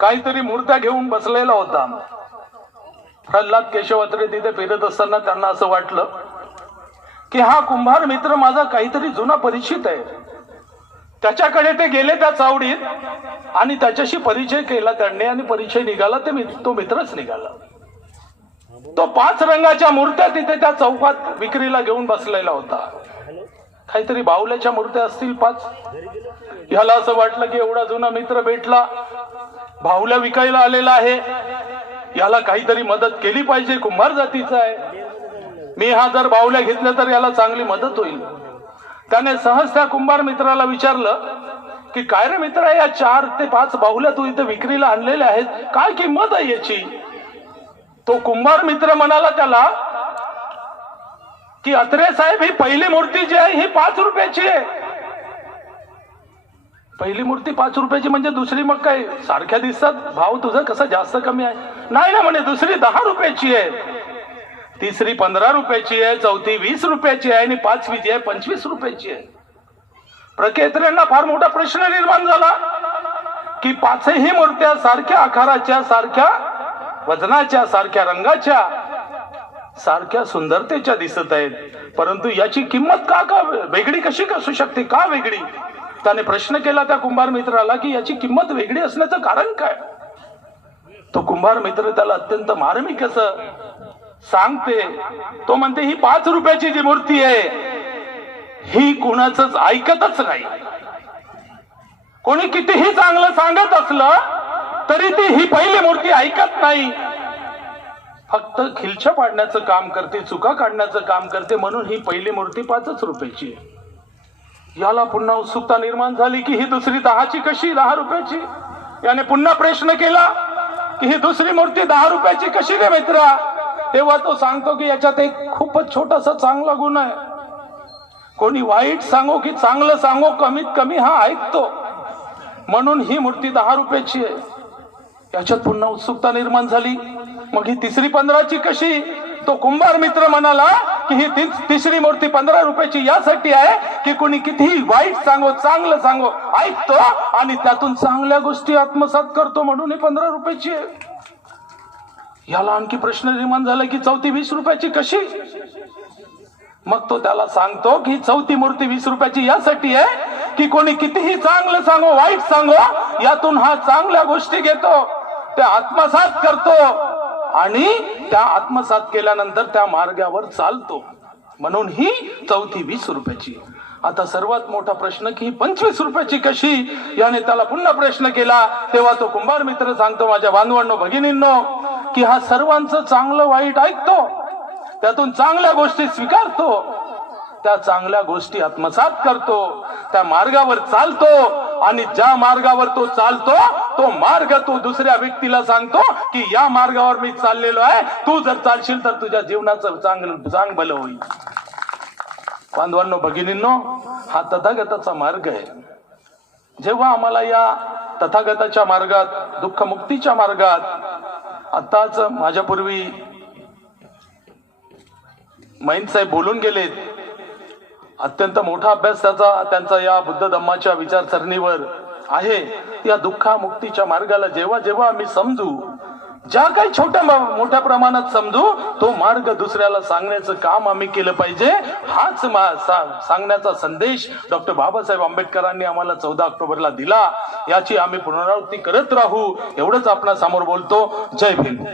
काहीतरी मूर्त्या घेऊन बसलेला होता. प्रल्हाद केशवत्रे तिथे फिरत असताना त्यांना असं वाटलं की हा कुंभार मित्र माझा काहीतरी जुना परिचित आहे. त्याच्याकडे ते गेले त्या चावडीत आणि त्याच्याशी परिचय केला त्यांनी आणि परिचय निघाला ते तो मित्रच निघाला. तो पाच रंगाच्या मूर्त्या तिथे त्या चौकात विक्रीला घेऊन बसलेला होता. काहीतरी बाहुल्याच्या मूर्त्या असतील पाच. ह्याला असं वाटलं की एवढा जुना मित्र भेटला. बाहुल्या विकायला आलेला आहे. याला काहीतरी मदत केली पाहिजे. कुंभार जातीचा आहे. मी हा जर बाहुल्या घेतल्या तर याला चांगली मदत होईल. त्याने सहज त्या कुंभार मित्राला विचारलं की काय रे मित्र या चार ते पाच बाहुल्या तू इथे विक्रीला आणलेल्या आहेत? काय किंमत आहे याची? तो कुंभार मित्र म्हणाला त्याला की अत्रे साहेब ही पहिली मूर्ती जी आहे ही पाच रुपयाची आहे. पहिली मूर्ती पाच रुपयाची म्हणजे दुसरी मग काय? सारख्या दिसतात. भाव तुझा कसा जास्त कमी आहे? नाही ना म्हणे दुसरी दहा रुपयाची आहे. तिसरी पंधरा रुपयाची आहे चौथी वीस रुपयाची आहे आणि पाचवी जी आहे पंचवीस रुपयाची आहे. प्रकेत्र्यांना फार मोठा प्रश्न निर्माण झाला. की पाचही मूर्त्या सारख्या आकाराच्या सारख्या वजनाच्या सारख्या रंगाच्या सारख्या सुंदरतेच्या दिसत आहेत. परंतु याची किंमत का का वेगळी? कशी असू शकते? का वेगळी? त्याने प्रश्न केला त्या कुंभार मित्राला की याची किंमत वेगळी असण्याचं कारण काय? तो कुंभार मित्र त्याला अत्यंत मार्मिक असं सांगते. तो म्हणते ही पाच रुपयाची जी मूर्ती आहे ही कुणाच ऐकतच नाही. कोणी कितीही चांगलं सांगत असलं तरी ती ही पहिली मूर्ती ऐकत नाही. फक्त खिलच्या पाडण्याचं काम करते चुका काढण्याचं काम करते म्हणून ही पहिली मूर्ती पाचच रुपयाची आहे. याला पुन्हा उत्सुकता निर्माण झाली की ही दुसरी दहाची कशी? दहा रुपयाची. याने पुन्हा प्रश्न केला की ही दुसरी मूर्ती दहा रुपयाची कशी रे मित्रा? तेव्हा तो सांगतो की याच्यात एक खूपच छोटासा चांगला गुण आहे. कोणी वाईट सांगो की चांगलं सांगो कमीत कमी हा ऐकतो. म्हणून ही मूर्ती दहा रुपयाची आहे. याच्यात पुन्हा उत्सुकता निर्माण झाली. मग ही तिसरी पंधराची कशी? तो कुंभार मित्र म्हणाला की ही ति- तिसरी मूर्ती पंधरा रुपयाची यासाठी आहे की कोणी कितीही वाईट सांगो चांगलं सांगो ऐकतो आणि त्यातून चांगल्या गोष्टी आत्मसात करतो म्हणून ही पंधरा रुपयाची आहे. याला आणखी प्रश्न निर्माण झाला की चौथी वीस रुपयाची कशी? मग तो त्याला सांगतो की चौथी मूर्ती वीस रुपयाची यासाठी आहे की कोणी कितीही चांगलं सांगो वाईट सांगो यातून हा चांगल्या गोष्टी घेतो त्या आत्मसात करतो. आणि त्या आत्मसात केल्यानंतर त्या मार्गावर चालतो. म्हणून ही चौथी वीस रुपयाची. आता सर्वात मोठा प्रश्न की पंचवीस रुपयाची कशी? याने त्याला पुन्हा प्रश्न केला. तेव्हा तो कुंभार मित्र सांगतो माझ्या बांधवांनो भगिनींनो की हा सर्वांचं चांगलं वाईट ऐकतो. त्यातून चांगल्या गोष्टी स्वीकारतो. त्या चांगल्या गोष्टी आत्मसात करतो. त्या मार्गावर चालतो आणि ज्या मार्गावर तो चालतो तो मार्ग तू दुसऱ्या व्यक्तीला सांगतो की या मार्गावर मी चाललेलो आहे. तू जर चालशील तर तुझ्या जीवनाचं चांगलं चांग भलं होईल. बांधवांनो भगिनींनो हा तथागताचा मार्ग आहे. जेव्हा आम्हाला या तथागताच्या मार्गात दुःखमुक्तीच्या मार्गात आताच माझ्यापूर्वी मैन साहेब बोलून गेलेत अत्यंत मोठा अभ्यास त्याचा त्यांचा या बुद्ध धम्माच्या विचारसरणीवर. आहे या दुःखामुक्तीच्या मार्गाला जेव्हा जेव्हा आम्ही समजू ज्या काही छोट्या म- मोठ्या प्रमाणात समजू तो मार्ग दुसऱ्याला सांगण्याचं काम आम्ही केलं पाहिजे. हाच मा- सा- सांगण्याचा संदेश डॉक्टर बाबासाहेब आंबेडकरांनी आम्हाला चौदा ऑक्टोबरला दिला. याची आम्ही पुनरावृत्ती करत राहू एवढंच आपणासमोर बोलतो. जय भीम.